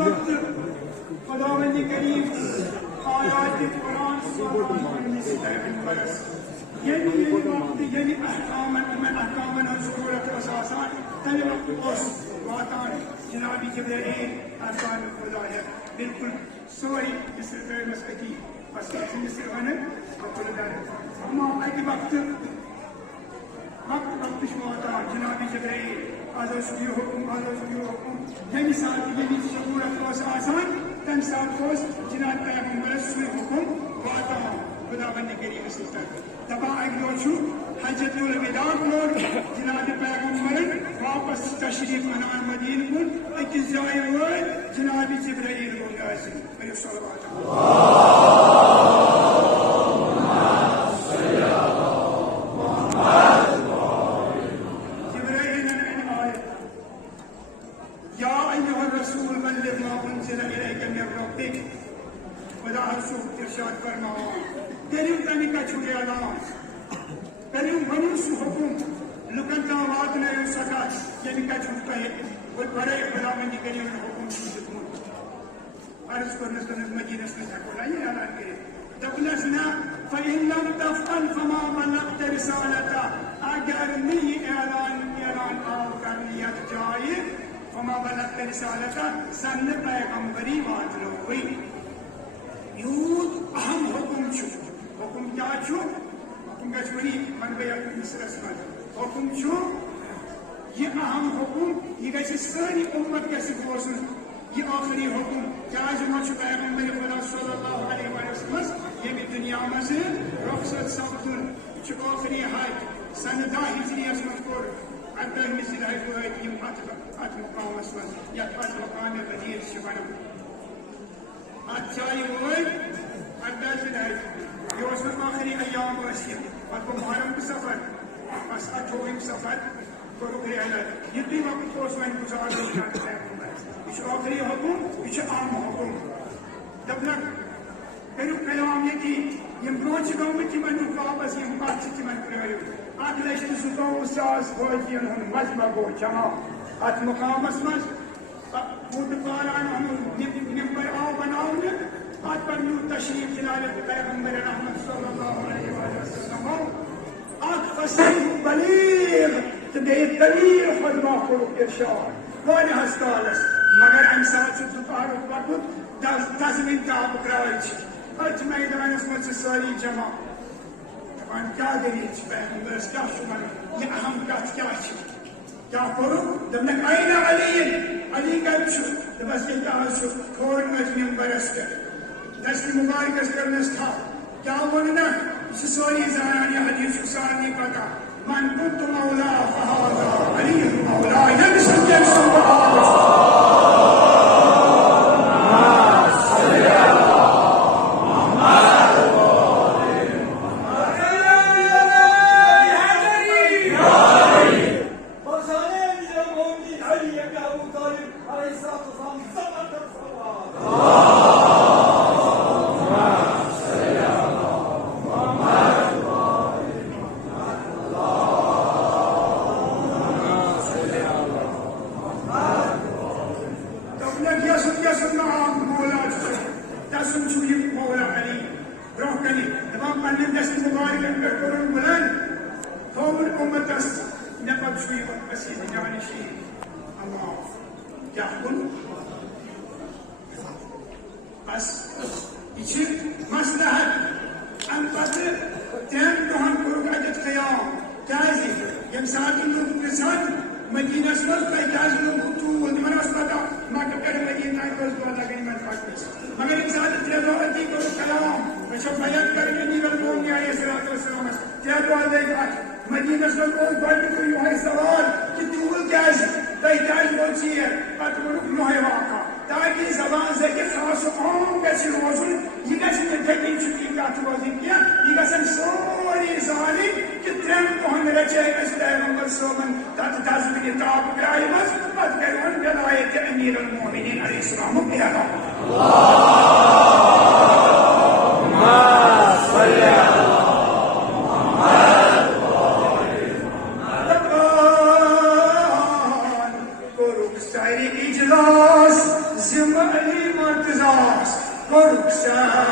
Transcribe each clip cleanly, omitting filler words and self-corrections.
वक्त खुदावंद करीम आयात कुरान यदि वक्त यदि अहकामन ज़रूरत आसान तनि वक्त वातान जनाबी जिब्राईल अरकान खुदा है बिल्कुल सोरी इस अति बस इस वन अमा अति वक्त वातान जनाबी जिब्राईल आज़ो हुकुम यमि सात यमि ज़रूरत आसान तम सात जनाब पैगम्बर सू हुकुम वातान खुदावंद करीम दपा अगो हजतुल विदा कोर जनाब पैगम्बर वापस तशरीफ अनान मदीन कुन अकिस जाय वो जनाब जिब्राईल को नाज़िल करियो जिब्राईल ने आयत या अय्युहर रसूल बल्लिग मा उनज़िल इलैका मिन रब्बिक खुदा हसू इरशाद फरमाओ करियो तनि का छुटे ऐलान करियो मनुष हुकुम लुकन का वात ने सकात यमि का छुट पे वो बड़े खुदावंद करीम ने हुकुम दिया अर्ज करने से मदीना से कोला ये ऐलान करे दबलसना फइन लम तफअल फमा बलगत रिसालता अगर नहीं ऐलान आओ कर लिया जाए फमा बलगत रिसालता सन पैगंबरी वात लो हुई यूद अहम हुकुम क्या छु हुकुम गश्वरी मन गया मिस्र समान हुकुम छु ये अहम हुकुम ये गैसे सारी उम्मत कैसे बोसन ये आखिरी हुकुम क्या जुमा छु पैगंबर खुदा सल्लल्लाहु अलैहि वसल्लम ये भी दुनिया में से रुखसत सबतुन छु आखिरी हज सन 10 हिजरी मज़कूर अब्दुल मिस्र है जो है ये अत मुकाम असवन या अत मुकाम वजीर शबन अच्छा ये वो अब्दुल से है ये उसमें आखिरी अय्याम वर्षिया और वो मुहर्रम का सफर बस 8वें सफर को रुक रहा है ये भी वक्त को उसमें गुजार दिया इस आखिरी हुकुम इस आम हुकुम जब तक करूँ कलाम ये कि ये ब्रोच गाँव में कि मैं वापस ये बात कि मैं करूँ आठ लक्ष्य सुतो सास होती है मजमा को जमा आठ मुकाम असमज फूट पारान हम निम्बर आओ बनाओ ने आज पर यूं तशरीफ दिलाने पैगंबर रहमत सल्लल्लाहु अलैहि वसल्लम आज फसीह बलीग तबे तवील खुदमा को इरशाद वन हस्तालस मगर इंसान से दोपहर वक्त 10 मिनट का बकराज आज मैदान में सारी जमा अपन क्या करिए पैगंबर क्या शुमार ये अहम क्या करो जब तक आईना अली का बस ये क्या थोड़ में बरस दस्त मुबारक करने था क्या बोलना इस सारी ज़रानी हदीस सारी पता मन कुंतु मौला फहादा अली मौला यमशुद İsmail'i martızas koruksa.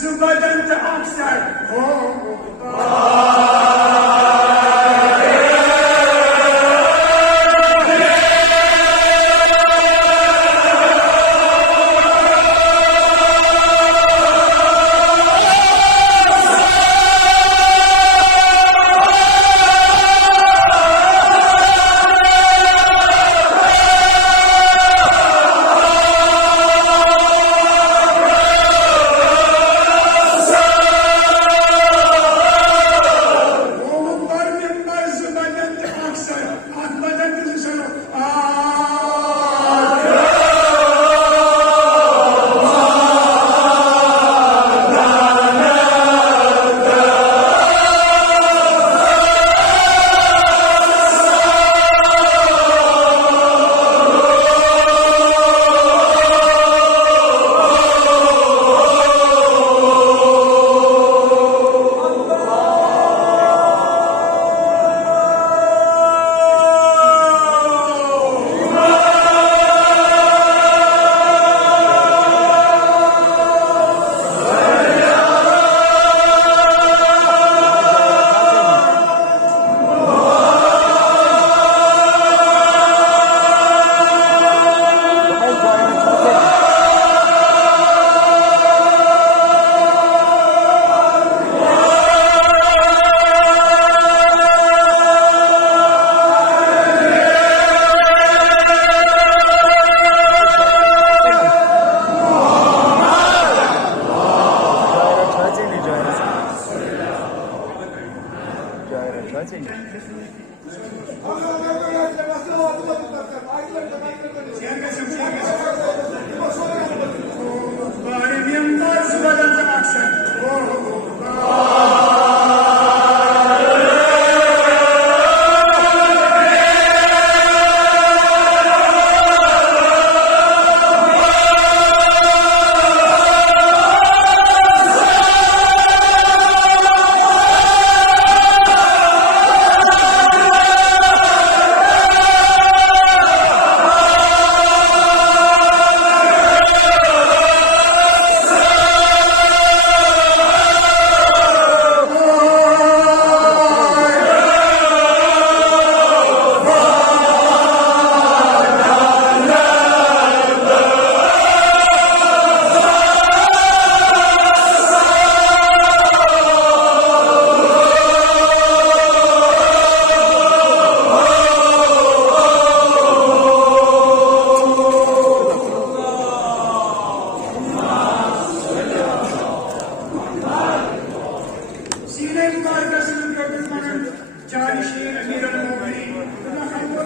Zıbadın aksar.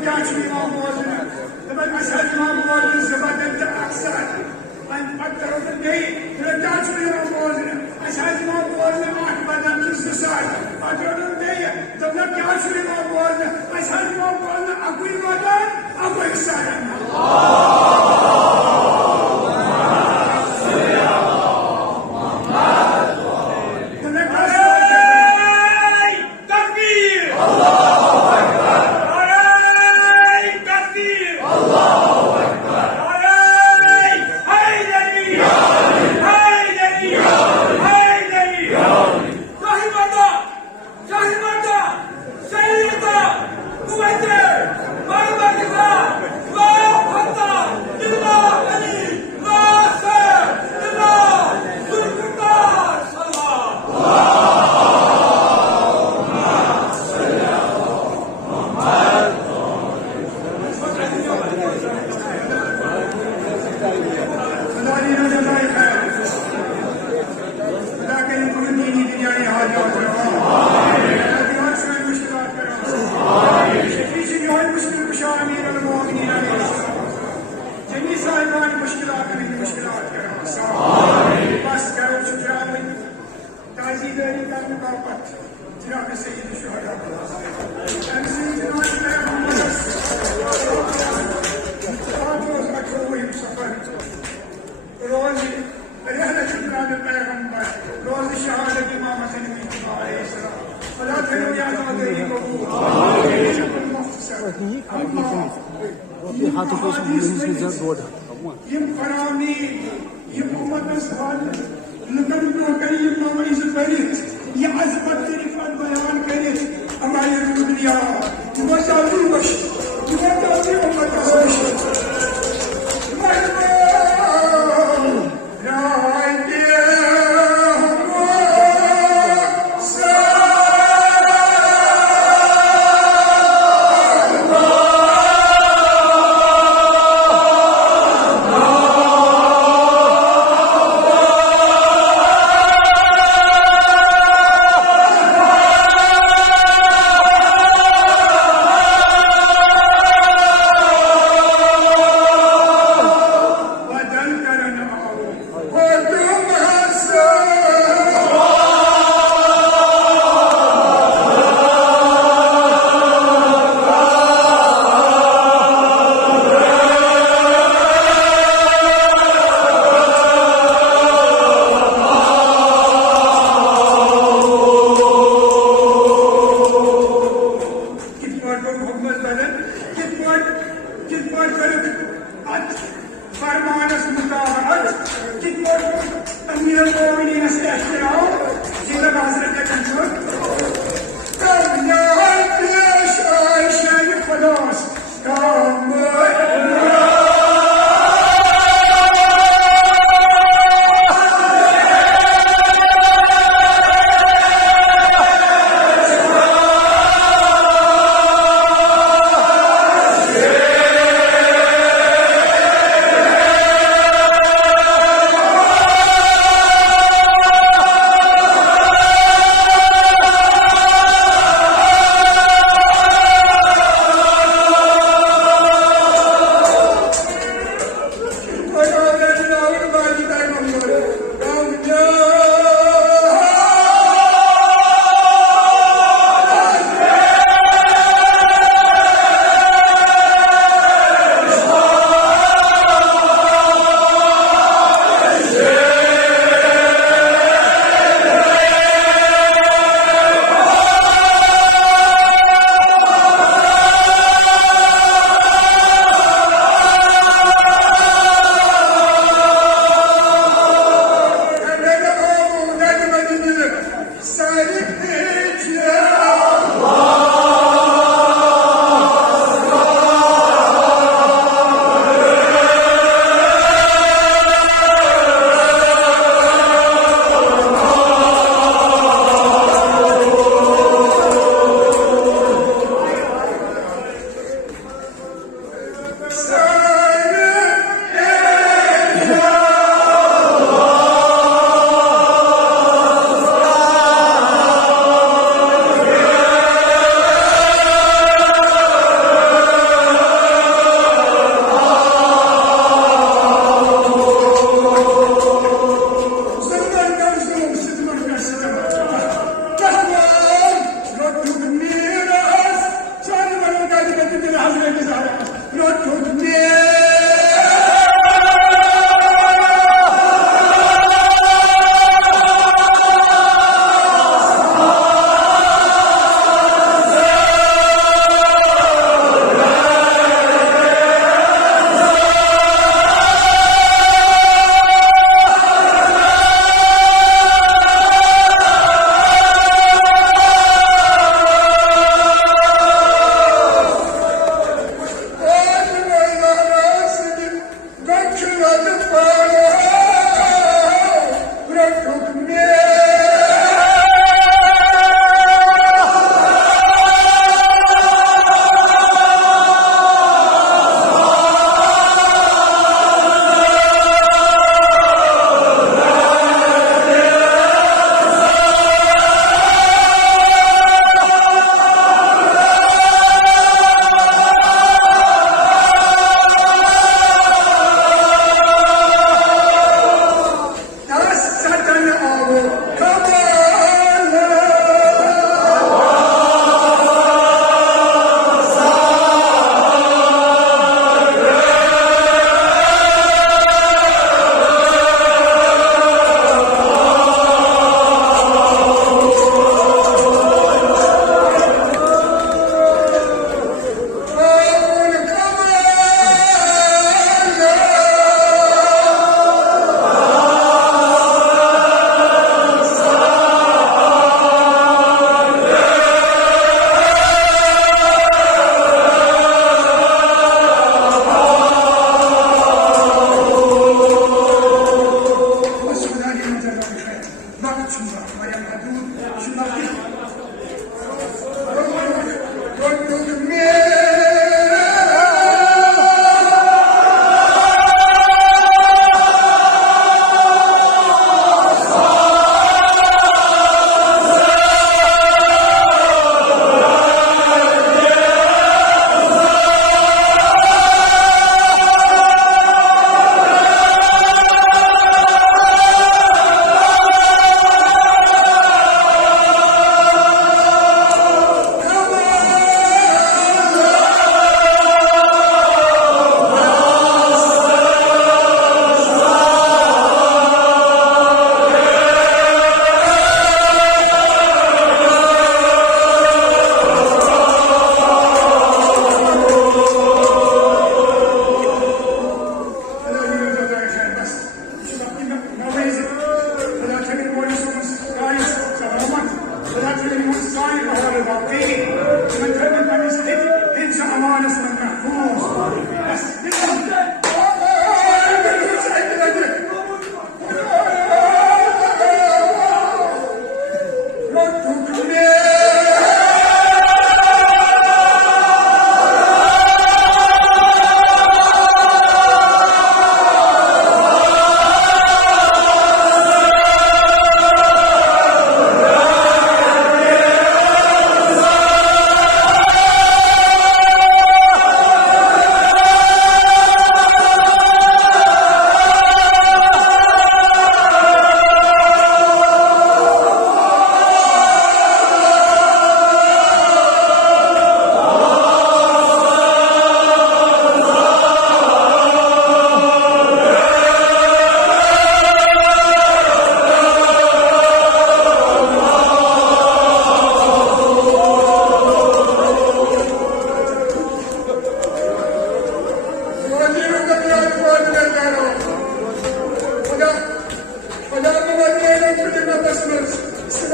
क्या इमाम बोलना दबन असद इमाम बोलना जबरदस्त अक्सर I'm पत्थर उधर गई फिर क्या इमाम बोलना असद इमाम बोलना आठ बदन जिस साल पत्थर उधर गई जब ना क्या इमाम बोलना असद इमाम बोलना अकुई बदन अकुई साल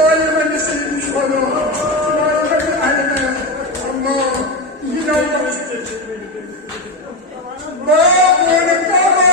İsmail'e de sevmiş onu. İsmail'e de aileme. Allah. Yine olmak isteyecek beni. Babını kama.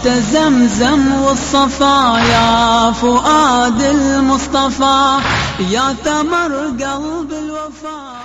انت زمزم والصفا يا فؤاد المصطفى، يا ثمر قلب الوفا.